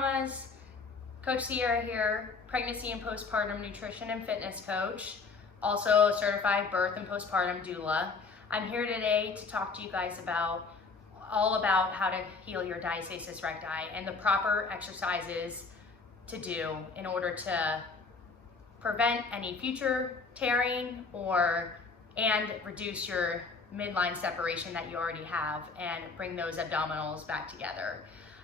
mamas, Coach Sierra here, pregnancy and postpartum nutrition and fitness coach, also a certified birth and postpartum doula. I'm here today to talk to you guys all about how to heal your diastasis recti and the proper exercises to do in order to prevent any future tearing and reduce your midline separation that you already have and bring those abdominals back together.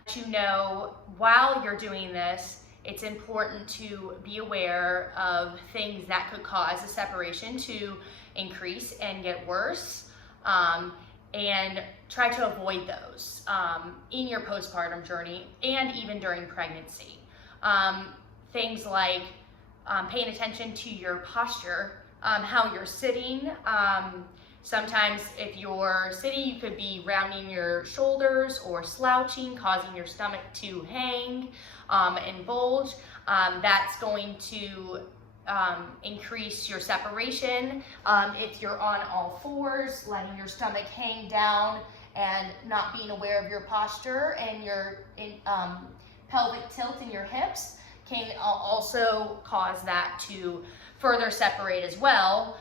To know while you're doing this, it's important to be aware of things that could cause the separation to increase and get worse, and try to avoid those in your postpartum journey and even during pregnancy. Things like paying attention to your posture, how you're sitting. Sometimes if you're sitting, you could be rounding your shoulders or slouching, causing your stomach to hang and bulge. That's going to increase your separation. If you're on all fours, letting your stomach hang down and not being aware of your posture and your pelvic tilt in your hips can also cause that to further separate as well.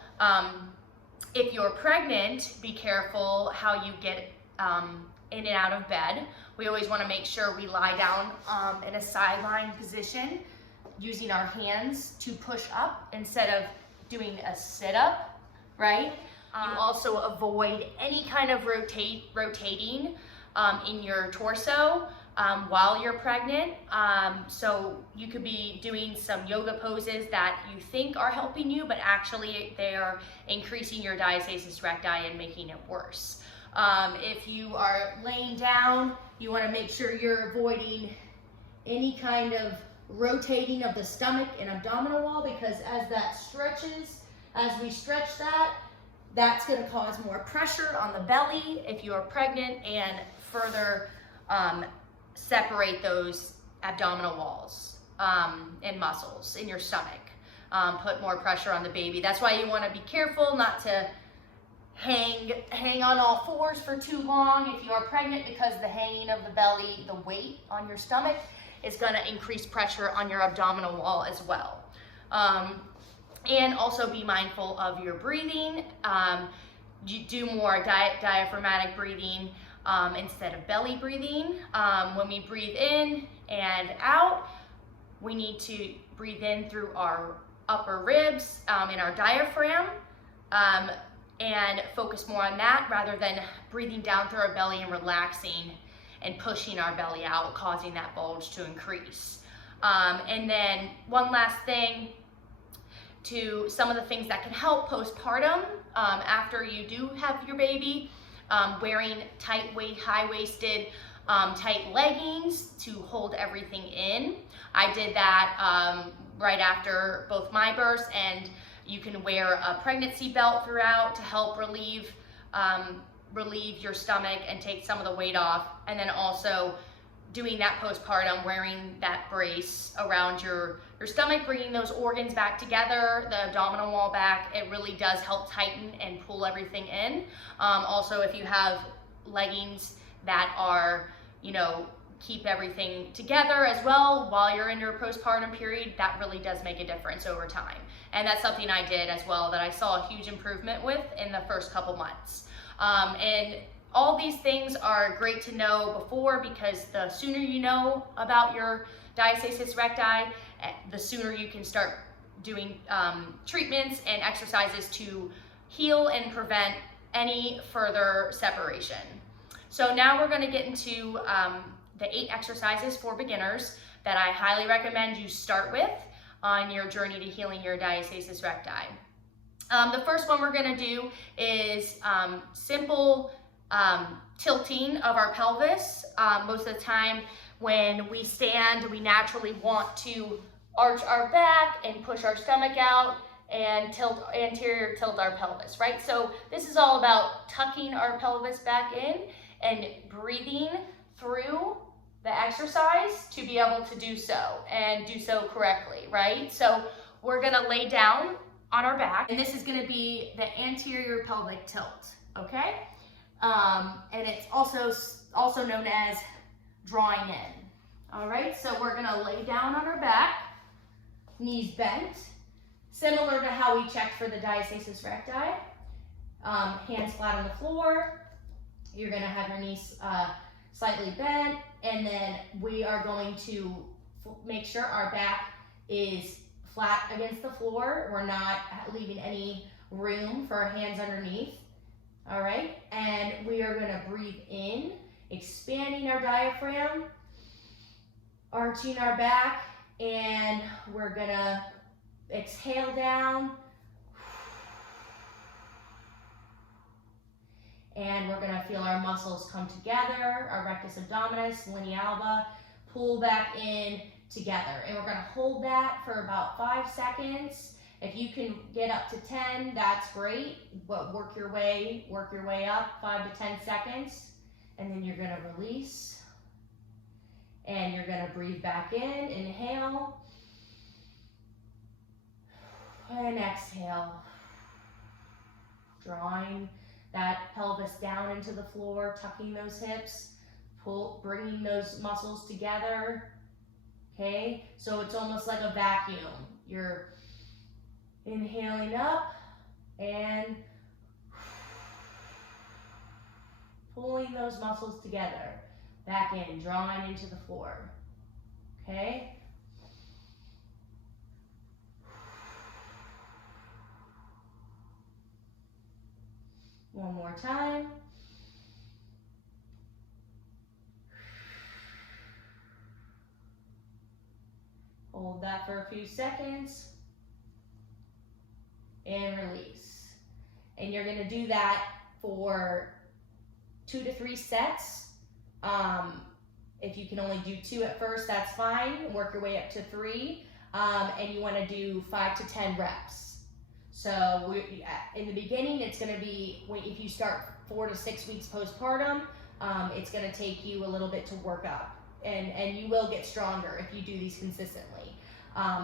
If you're pregnant, be careful how you get in and out of bed. We always want to make sure we lie down in a sideline position, using our hands to push up instead of doing a sit-up, right? You also avoid any kind of rotating in your torso while you're pregnant. So you could be doing some yoga poses that you think are helping you, but actually they are increasing your diastasis recti and making it worse. If you are laying down, you want to make sure you're avoiding any kind of rotating of the stomach and abdominal wall, because as that stretches, as we stretch that, that's going to cause more pressure on the belly if you are pregnant and further separate those abdominal walls and muscles in your stomach, put more pressure on the baby. That's why you want to be careful not to hang on all fours for too long if you are pregnant, because the hanging of the belly, the weight on your stomach is going to increase pressure on your abdominal wall as well. And also be mindful of your breathing. You do more diaphragmatic breathing instead of belly breathing. When we breathe in and out, we need to breathe in through our upper ribs and our diaphragm, and focus more on that rather than breathing down through our belly and relaxing and pushing our belly out, causing that bulge to increase. And then one last thing, to some of the things that can help postpartum after you do have your baby, wearing high-waisted tight leggings to hold everything in. I did that right after both my births, and you can wear a pregnancy belt throughout to help relieve your stomach and take some of the weight off. And then also doing that postpartum, wearing that brace around your stomach, bringing those organs back together, the abdominal wall back. It really does help tighten and pull everything in. Also, if you have leggings that are, keep everything together as well while you're in your postpartum period, that really does make a difference over time. And that's something I did as well that I saw a huge improvement with in the first couple months. And all these things are great to know before, because the sooner you know about your diastasis recti, the sooner you can start doing treatments and exercises to heal and prevent any further separation. So now we're going to get into the 8 exercises for beginners that I highly recommend you start with on your journey to healing your diastasis recti. The first one we're going to do is simple tilting of our pelvis. Most of the time when we stand, we naturally want to arch our back and push our stomach out and anterior tilt our pelvis, right? So this is all about tucking our pelvis back in and breathing through the exercise to be able to do so and do so correctly, right? So we're gonna lay down on our back, and this is gonna be the anterior pelvic tilt, okay? And it's also known as drawing in, All right, so we're gonna lay down on our back, knees bent, similar to how we checked for the diastasis recti. Hands flat on the floor. You're gonna have your knees slightly bent, and then we are going to make sure our back is flat against the floor. We're not leaving any room for our hands underneath. All right, and we are gonna breathe in, expanding our diaphragm, arching our back, and we're gonna exhale down. And we're gonna feel our muscles come together, our rectus abdominis, linea alba, pull back in together. And we're gonna hold that for about 5 seconds. If you can get up to 10, that's great, but work your way up 5 to 10 seconds. And then you're gonna release. And you're gonna breathe back in, inhale. And exhale. Drawing that pelvis down into the floor, tucking those hips, bringing those muscles together, okay? So it's almost like a vacuum. You're inhaling up and pulling those muscles together, back in, drawing into the floor, okay? One more time. Hold that for a few seconds. And release. And you're gonna do that for 2 to 3 sets. If you can only do 2 at first, that's fine. Work your way up to 3. And you wanna do 5 to 10 reps. So in the beginning, it's gonna be, if you start 4 to 6 weeks postpartum, it's gonna take you a little bit to work up, and you will get stronger if you do these consistently.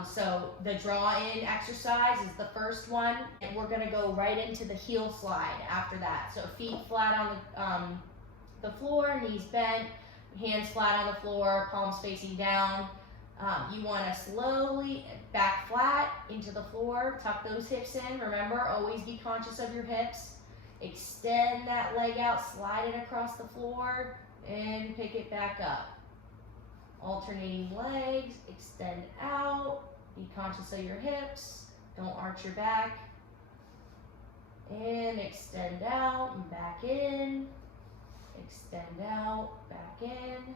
So the draw-in exercise is the first one, and we're gonna go right into the heel slide after that. So feet flat on the floor, knees bent, hands flat on the floor, palms facing down. You want to slowly back flat into the floor, tuck those hips in. Remember, always be conscious of your hips. Extend that leg out, slide it across the floor, and pick it back up. Alternating legs, extend out, be conscious of your hips, don't arch your back. And extend out and back in, extend out, back in.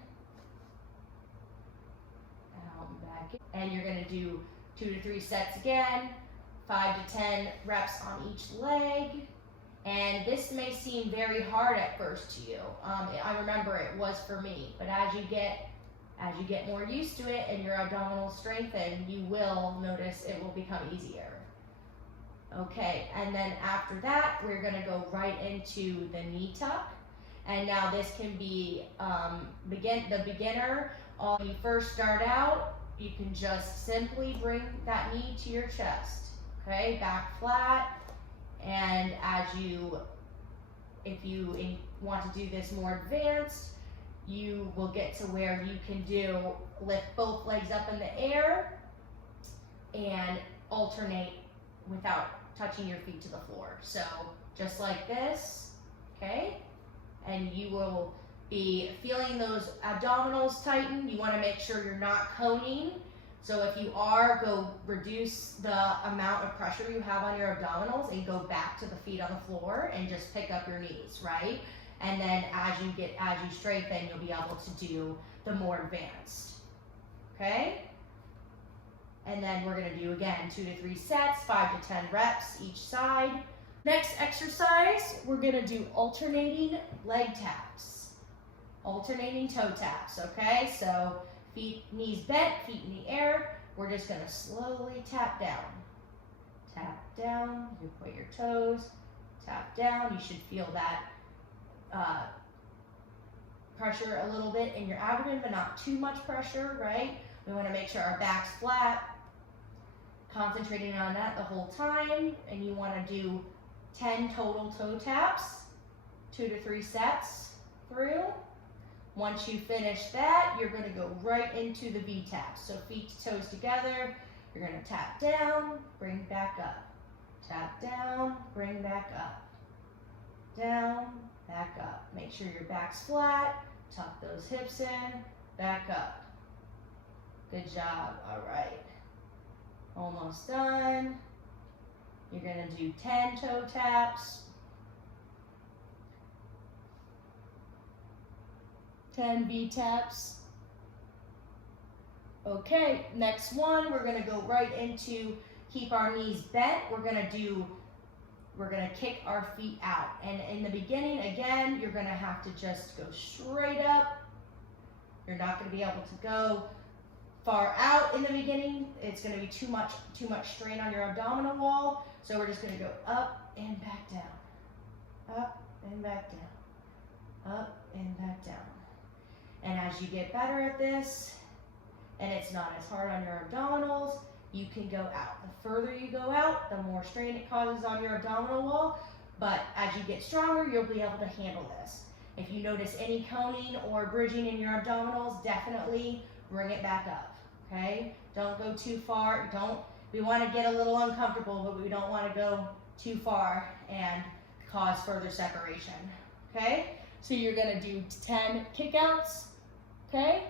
Back in. And you're going to do 2 to 3 sets again, 5 to 10 reps on each leg. And this may seem very hard at first to you. I remember it was for me, but as you get more used to it and your abdominals strengthen, you will notice it will become easier. Okay, and then after that, we're going to go right into the knee tuck. And now this can be the beginner. When you first start out, you can just simply bring that knee to your chest, okay? Back flat, and if you want to do this more advanced, you will get to where you can lift both legs up in the air and alternate without touching your feet to the floor. So just like this, okay? And you will be feeling those abdominals tighten. You want to make sure you're not coning. So if you are, go reduce the amount of pressure you have on your abdominals and go back to the feet on the floor and just pick up your knees, right? And then as you strengthen, you'll be able to do the more advanced, okay? And then we're gonna do again 2 to 3 sets, 5 to 10 reps each side. Next exercise, we're gonna do alternating leg taps, alternating toe taps, okay? So knees bent, feet in the air. We're just gonna slowly tap down. Tap down, you put your toes, tap down. You should feel that pressure a little bit in your abdomen, but not too much pressure, right? We wanna make sure our back's flat, concentrating on that the whole time. And you wanna do 10 total toe taps, 2 to 3 sets through. Once you finish that, you're gonna go right into the V-taps. So feet to toes together, you're gonna tap down, bring back up. Tap down, bring back up. Down, back up. Make sure your back's flat, tuck those hips in, back up. Good job, all right. Almost done. You're gonna do 10 toe taps. 10 V-taps. Okay, next one, we're gonna go right into keep our knees bent. We're gonna kick our feet out. And in the beginning, again, you're gonna have to just go straight up. You're not gonna be able to go far out in the beginning. It's gonna be too much strain on your abdominal wall. So we're just gonna go up and back down. Up and back down. Up and back down. And as you get better at this, and it's not as hard on your abdominals, you can go out. The further you go out, the more strain it causes on your abdominal wall. But as you get stronger, you'll be able to handle this. If you notice any coning or bridging in your abdominals, definitely bring it back up, okay? Don't go too far. We want to get a little uncomfortable, but we don't want to go too far and cause further separation, okay? So you're gonna do 10 kickouts, okay?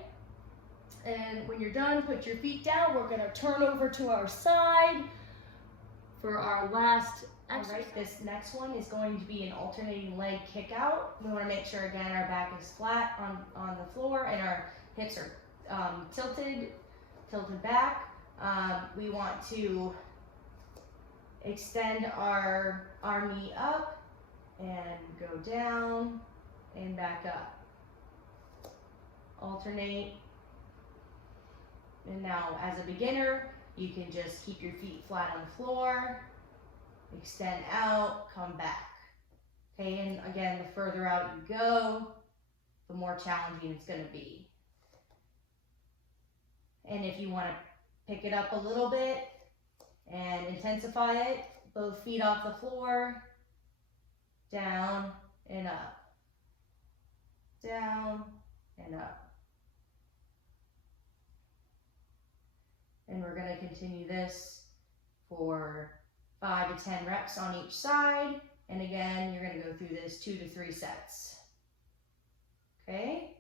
And when you're done, put your feet down. We're gonna turn over to our side for our last exercise. All right, this next one is going to be an alternating leg kick out. We wanna make sure, again, our back is flat on the floor and our hips are tilted back. We want to extend our knee up and go down and back up. Alternate. And now, as a beginner, you can just keep your feet flat on the floor, extend out, come back. Okay, and again, the further out you go, the more challenging it's going to be. And if you want to pick it up a little bit and intensify it, both feet off the floor, down and up, down and up. And we're going to continue this for 5 to 10 reps on each side. And again, you're going to go through this 2 to 3 sets. Okay?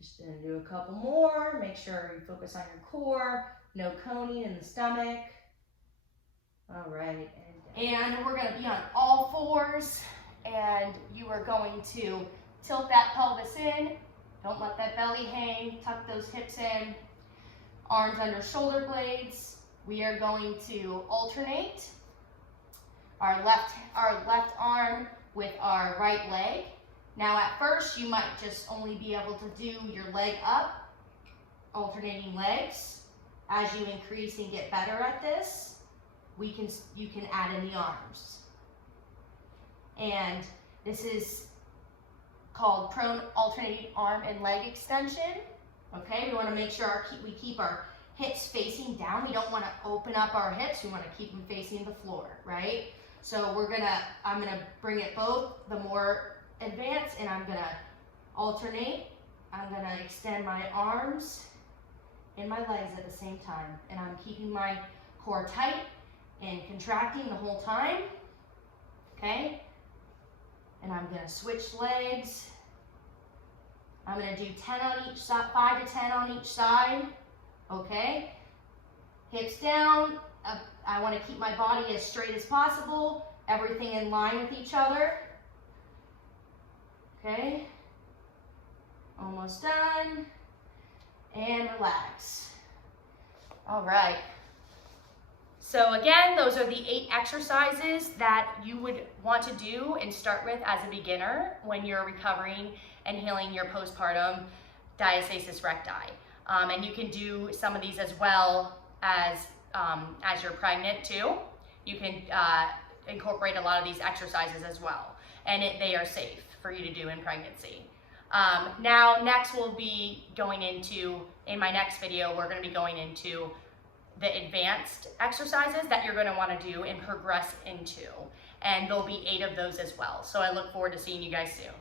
Just going to do a couple more. Make sure you focus on your core. No coning in the stomach. All right. And we're going to be on all fours. And you are going to tilt that pelvis in. Don't let that belly hang. Tuck those hips in. Arms under shoulder blades. We are going to alternate our left arm with our right leg. Now at first you might just only be able to do your leg up, alternating legs. As you increase and get better at this, you can add in the arms. And this is called prone alternating arm and leg extension. Okay, we want to make sure we keep our hips facing down. We don't want to open up our hips. We want to keep them facing the floor, right? So I'm gonna bring it both, the more advanced, and I'm gonna alternate. I'm gonna extend my arms and my legs at the same time. And I'm keeping my core tight and contracting the whole time, okay? And I'm gonna switch legs. I'm gonna do 10 on each side, 5 to 10 on each side, okay? Hips down. I wanna keep my body as straight as possible, everything in line with each other, okay? Almost done, and relax. All right. So again, those are the 8 exercises that you would want to do and start with as a beginner when you're recovering and healing your postpartum diastasis recti. And you can do some of these as well as you're pregnant too. You can incorporate a lot of these exercises as well. And they are safe for you to do in pregnancy. Now, next we'll be going into, in my next video, we're gonna be going into the advanced exercises that you're gonna wanna do and progress into. And there'll be 8 of those as well. So I look forward to seeing you guys soon.